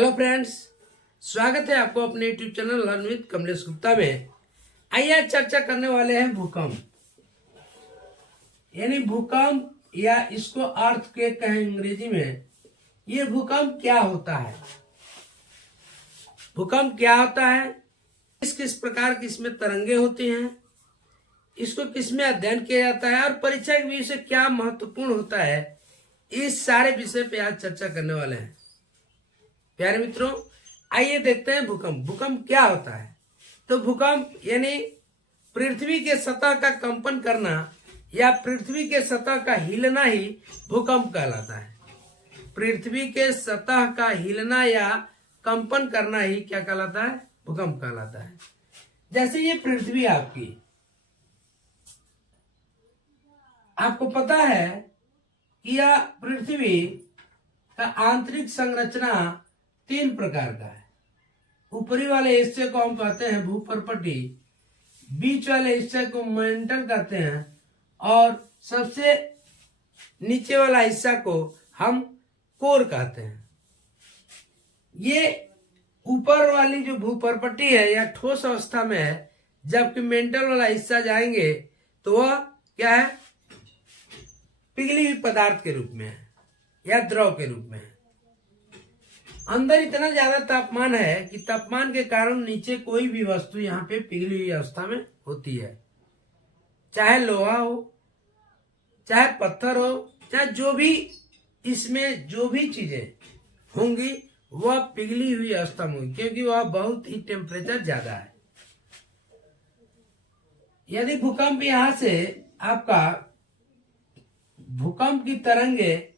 Hello friends, स्वागत है आपको अपने YouTube channel learn with Kamlesh Gupta में। आइए आज चर्चा करने वाले हैं भूकंप, यानी भूकंप या इसको अर्थक्वेक कहें अंग्रेजी में। ये भूकंप क्या होता है, भूकंप क्या होता है, किस किस प्रकार की इसमें तरंगे होती हैं, इसको किसमें अध्ययन किया जाता है और परीक्षा के विषय से क्या महत्वपूर्ण होता है, इस सारे विषय पे आज चर्चा करने वाले हैं। प्यारे मित्रों, आइए देखते हैं भूकंप। भूकंप क्या होता है? तो भूकंप यानी पृथ्वी के सतह का कंपन करना या पृथ्वी के सतह का हिलना ही भूकंप कहलाता है। पृथ्वी के सतह का हिलना या कंपन करना ही क्या कहलाता है? भूकंप कहलाता है। जैसे ये पृथ्वी आपको पता है कि यह पृथ्वी का आंतरिक संरचना 3 प्रकार का है। ऊपरी वाले हिस्से को हम कहते हैं भूपर्पटी, बीच वाले हिस्से को मेंटल कहते हैं और सबसे नीचे वाला हिस्सा को हम कोर कहते हैं। ये ऊपर वाली जो भूपर्पटी है या ठोस अवस्था में है, जबकि मेंटल वाला हिस्सा जाएंगे तो वह क्या है? पिघली हुई पदार्थ के रूप में है या द्रव के रूप में है। अंदर इतना ज्यादा तापमान है कि तापमान के कारण नीचे कोई भी वस्तु यहाँ पे पिघली हुई अवस्था में होती है, चाहे लोहा हो, चाहे पत्थर हो, चाहे जो भी इसमें जो भी चीजें होंगी वह पिघली हुई अवस्था में होगी, क्योंकि वह बहुत ही टेम्परेचर ज्यादा है। यदि भूकंप यहां से आपका भूकंप की तरंगे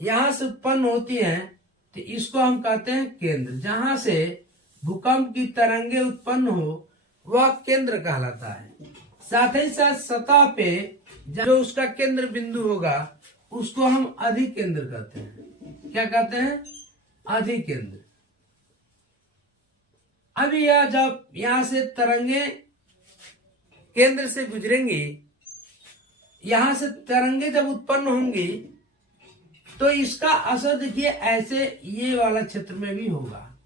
यहां से उत्पन्न होती हैं तो इसको हम कहते हैं केंद्र। जहां से भूकंप की तरंगे उत्पन्न हो वह केंद्र कहलाता है। साथ ही साथ सतह पे जो उसका केंद्र बिंदु होगा उसको हम अधिकेंद्र कहते हैं। क्या कहते हैं? अधिकेंद्र। अभी यह जब यहां से तरंगे केंद्र से गुजरेंगी, यहां से तरंगे जब उत्पन्न होंगी तो इसका असर देखिए ऐसे ये वाला क्षेत्र में भी होगा।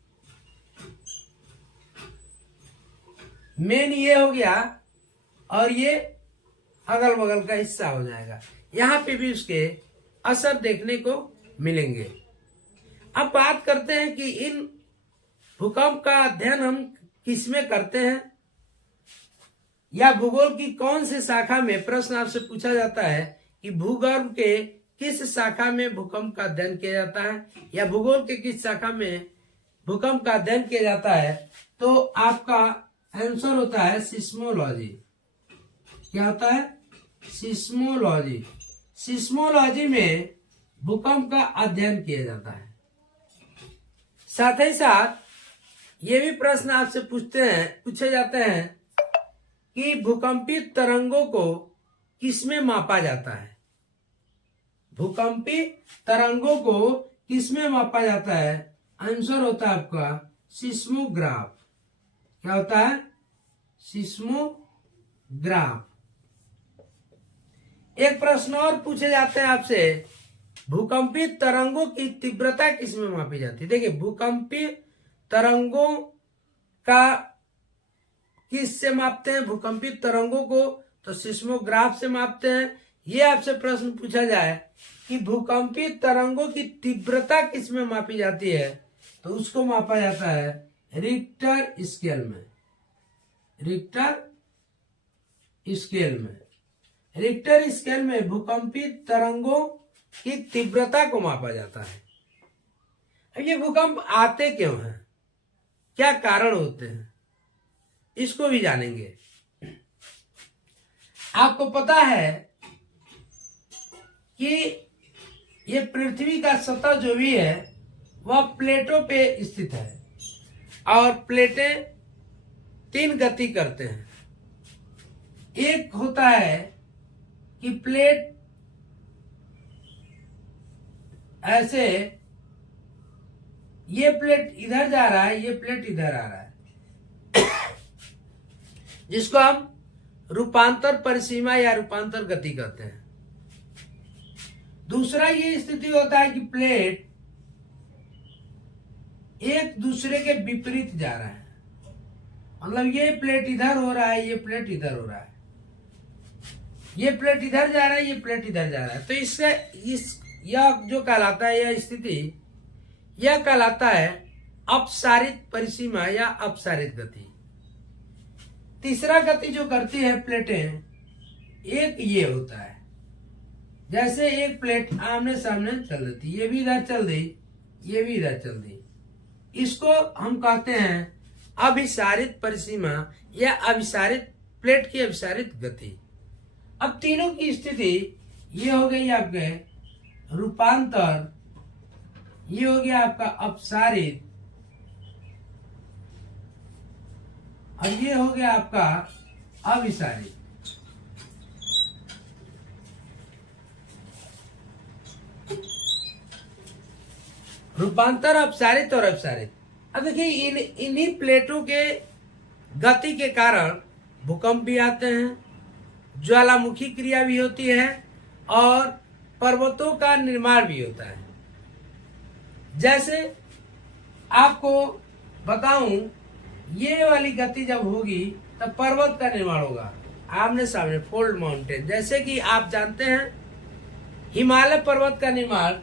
मेन ये हो गया और ये अगल बगल का हिस्सा हो जाएगा, यहां पे भी उसके असर देखने को मिलेंगे। अब बात करते हैं कि इन भूकंप का अध्ययन हम किसमें करते हैं या भूगोल की कौन सी शाखा में। प्रश्न आपसे पूछा जाता है कि भूगर्भ के किस शाखा में भूकंप का अध्ययन किया जाता है या भूगोल के किस शाखा में भूकंप का अध्ययन किया जाता है, तो आपका आंसर होता है सिस्मोलॉजी। क्या होता है? सिस्मोलॉजी। सिस्मोलॉजी में भूकंप का अध्ययन किया जाता है। साथ ही साथ ये भी प्रश्न आपसे पूछे जाते हैं कि भूकंपी तरंगों को किसमें मापा जाता है। भूकंपी तरंगों को किसमें मापा जाता है? आंसर होता है आपका सिस्मोग्राफ। क्या होता है? सिस्मोग्राफ। एक प्रश्न और पूछे जाते हैं आपसे, भूकंपी तरंगों की तीव्रता किसमें मापी जाती है। देखिए, भूकंपी तरंगों का किससे मापते हैं? भूकंपी तरंगों को तो सिस्मोग्राफ से मापते हैं। ये आपसे प्रश्न पूछा जाए कि भूकंपी तरंगों की तीव्रता किसमें मापी जाती है, तो उसको मापा जाता है रिक्टर स्केल में। रिक्टर स्केल में, रिक्टर स्केल में भूकंपी तरंगों की तीव्रता को मापा जाता है। अब ये भूकंप आते क्यों हैं, क्या कारण होते हैं, इसको भी जानेंगे। आपको पता है कि ये पृथ्वी का सतह जो भी है वह प्लेटों पे स्थित है और प्लेटें 3 गति करते हैं। एक होता है कि प्लेट ऐसे, ये प्लेट इधर जा रहा है, ये प्लेट इधर आ रहा है, जिसको हम रूपांतर परिसीमा या रूपांतर गति कहते हैं। दूसरा ये स्थिति होता है कि प्लेट एक दूसरे के विपरीत जा रहा है। मतलब ये प्लेट इधर हो रहा है, ये प्लेट इधर हो रहा है, ये प्लेट इधर जा रहा है, ये प्लेट इधर जा रहा है। तो इससे यह जो कहलाता है, यह स्थिति यह कहलाता है अपसारित परिसीमा या अपसारित गति। तीसरा गति जो करती है प्लेटें, एक ये होता है, जैसे एक प्लेट आमने सामने चल रही थी, ये भी इधर चल दी, ये भी इधर चल दी, इसको हम कहते हैं अभिसारित परिसीमा या अभिसारित प्लेट की अभिसारित गति। अब तीनों की स्थिति ये हो गई आपके रूपांतर, ये हो गया आपका अपसारित, और ये हो गया आपका अभिसारित। रूपांतर, अपसारित और अभिसारित। अब देखिए इन्हीं प्लेटों के गति के कारण भूकंप भी आते हैं, ज्वालामुखी क्रिया भी होती है और पर्वतों का निर्माण भी होता है। जैसे आपको बताऊं, ये वाली गति जब होगी तब पर्वत का निर्माण होगा आमने सामने, फोल्ड माउंटेन। जैसे कि आप जानते हैं हिमालय पर्वत का निर्माण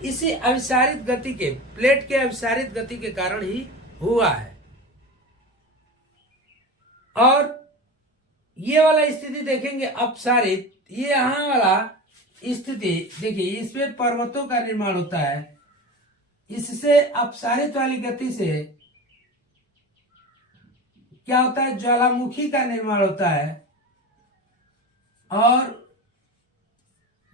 इसी अभिसारित गति के, प्लेट के अभिसारित गति के कारण ही हुआ है। और ये वाला स्थिति देखेंगे अपसारित, ये यहां वाला स्थिति देखिए, इसमें पर्वतों का निर्माण होता है। इससे अपसारित वाली गति से क्या होता है, ज्वालामुखी का निर्माण होता है। और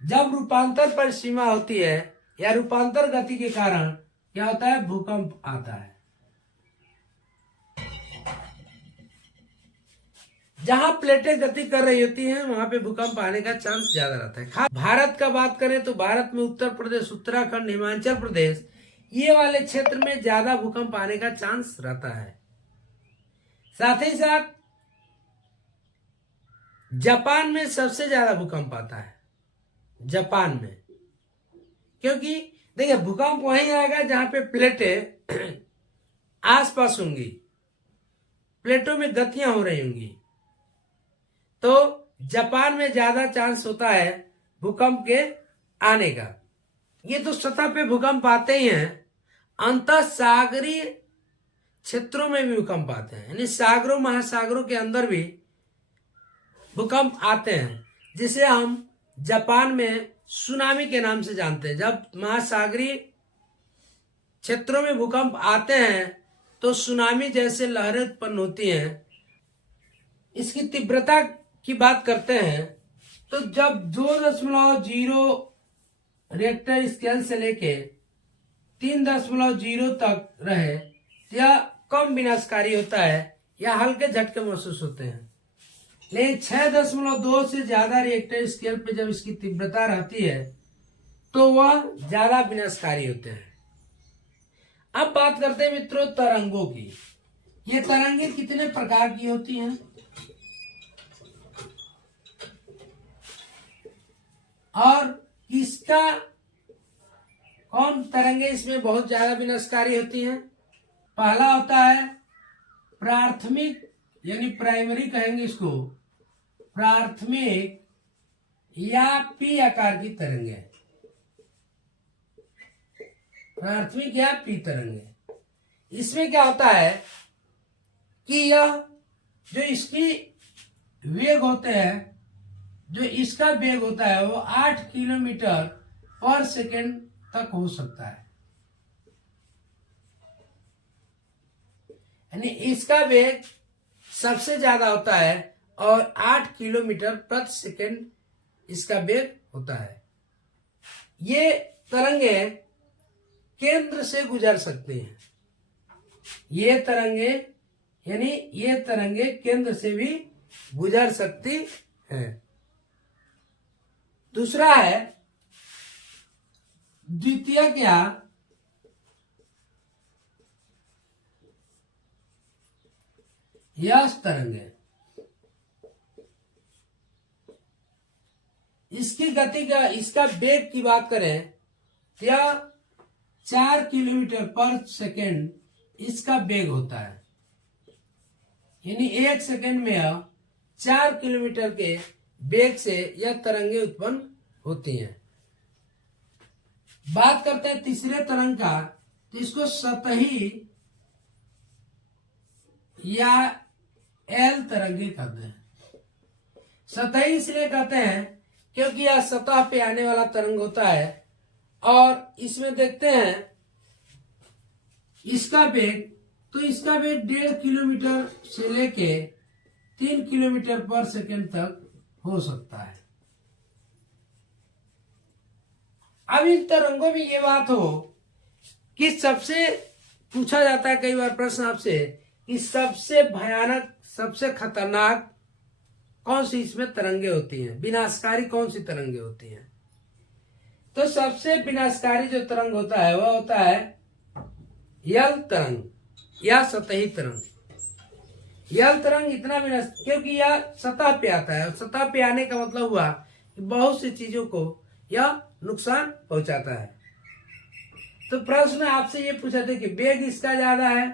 जब रूपांतर पर सीमा होती है या रूपांतर गति के कारण क्या होता है, भूकंप आता है। जहां प्लेटें गति कर रही होती हैं वहां पे भूकंप आने का चांस ज्यादा रहता है। खास भारत का बात करें तो भारत में उत्तर प्रदेश, उत्तराखंड, हिमाचल प्रदेश, ये वाले क्षेत्र में ज्यादा भूकंप आने का चांस रहता है। साथ ही साथ जापान में सबसे ज्यादा भूकंप आता है, जापान में, क्योंकि देखिए भूकंप वहीं आएगा जहां पे प्लेटें आसपास होंगी, प्लेटों में गतियां हो रही होंगी, तो जापान में ज्यादा चांस होता है भूकंप के आने का। ये तो सतह पे भूकंप आते ही हैं, अंतः सागरीय क्षेत्रों में भी भूकंप आते हैं, यानी सागरों महासागरों के अंदर भी भूकंप आते हैं, जिसे हम जापान में सुनामी के नाम से जानते हैं। जब महासागरीय क्षेत्रों में भूकंप आते हैं तो सुनामी जैसे लहरें उत्पन्न होती हैं। इसकी तीव्रता की बात करते हैं तो जब 2.0 रिएक्टर स्केल से लेके 3.0 तक रहे, यह कम विनाशकारी होता है या हल्के झटके महसूस होते हैं। लेकिन 6.2 से ज्यादा रिएक्टर स्केल पे जब इसकी तीव्रता रहती है तो वह ज्यादा विनाशकारी होते हैं। अब बात करते हैं मित्रों तरंगों की। ये तरंगें कितने प्रकार की होती हैं और किसका कौन तरंगे इसमें बहुत ज्यादा विनाशकारी होती हैं। पहला होता है प्राथमिक, यानी प्राइमरी कहेंगे इसको, प्राथमिक या पी आकार की तरंगे, प्राथमिक या पी तरंगे। इसमें क्या होता है कि यह जो इसकी वेग होते हैं, जो इसका वेग होता है वो 8 किलोमीटर पर सेकेंड तक हो सकता है, यानी इसका वेग सबसे ज्यादा होता है और 8 किलोमीटर प्रति सेकेंड इसका वेग होता है। ये तरंगे केंद्र से गुजर सकती हैं। ये तरंगे यानी ये तरंगे केंद्र से भी गुजर सकती हैं। दूसरा है द्वितीयक या यश तरंगे। इसकी गति का, इसका वेग की बात करें, यह 4 किलोमीटर पर सेकेंड इसका वेग होता है, यानी 1 सेकंड में यह 4 किलोमीटर के वेग से यह तरंगे उत्पन्न होती हैं। बात करते हैं तीसरे तरंग का, तो इसको सतही या एल तरंगे कहते हैं। सतही इसलिए कहते हैं क्योंकि यह सतह पे आने वाला तरंग होता है और इसमें देखते हैं इसका वेग, तो इसका वेग 1.5 किलोमीटर से लेके 3 किलोमीटर पर सेकंड तक हो सकता है। अब इन तरंगों में ये बात हो कि सबसे पूछा जाता है कई बार प्रश्न आपसे कि सबसे भयानक, सबसे खतरनाक कौन सी इसमें तरंगे होती हैं, विनाशकारी कौन सी तरंगे होती हैं। तो सबसे विनाशकारी जो तरंग होता है वह होता है यल तरंग या सतही तरंग। यल तरंग इतना विनाश, क्योंकि यह सतह पे आता है, सतह पे आने का मतलब हुआ कि बहुत सी चीजों को यह नुकसान पहुंचाता है। तो प्रश्न आपसे ये पूछा था कि वेग इसका ज्यादा है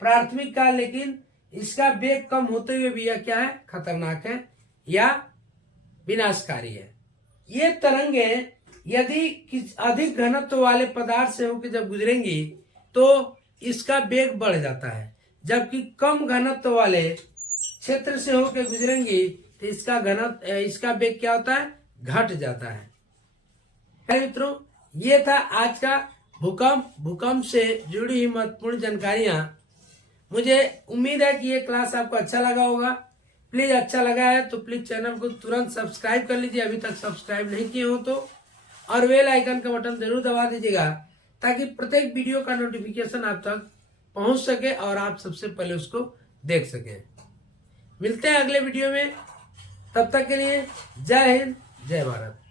प्राथमिक का, लेकिन इसका वेग कम होते हुए भी यह क्या है, खतरनाक है या विनाशकारी है। ये तरंगे यदि अधिक घनत्व वाले पदार्थ से होकर जब गुजरेंगी तो इसका वेग बढ़ जाता है, जबकि कम घनत्व वाले क्षेत्र से होकर गुजरेंगी तो इसका वेग क्या होता है, घट जाता है। मित्रों, ये था आज का भूकंप से जुड़ी हुई महत्वपूर्ण जानकारियां। मुझे उम्मीद है कि ये क्लास आपको अच्छा लगा होगा। प्लीज अच्छा लगा है तो प्लीज चैनल को तुरंत सब्सक्राइब कर लीजिए, अभी तक सब्सक्राइब नहीं किए हो तो, और बेल आइकन का बटन जरूर दबा दीजिएगा ताकि प्रत्येक वीडियो का नोटिफिकेशन आप तक पहुंच सके और आप सबसे पहले उसको देख सके। मिलते हैं अगले वीडियो में, तब तक के लिए जय हिंद, जय भारत।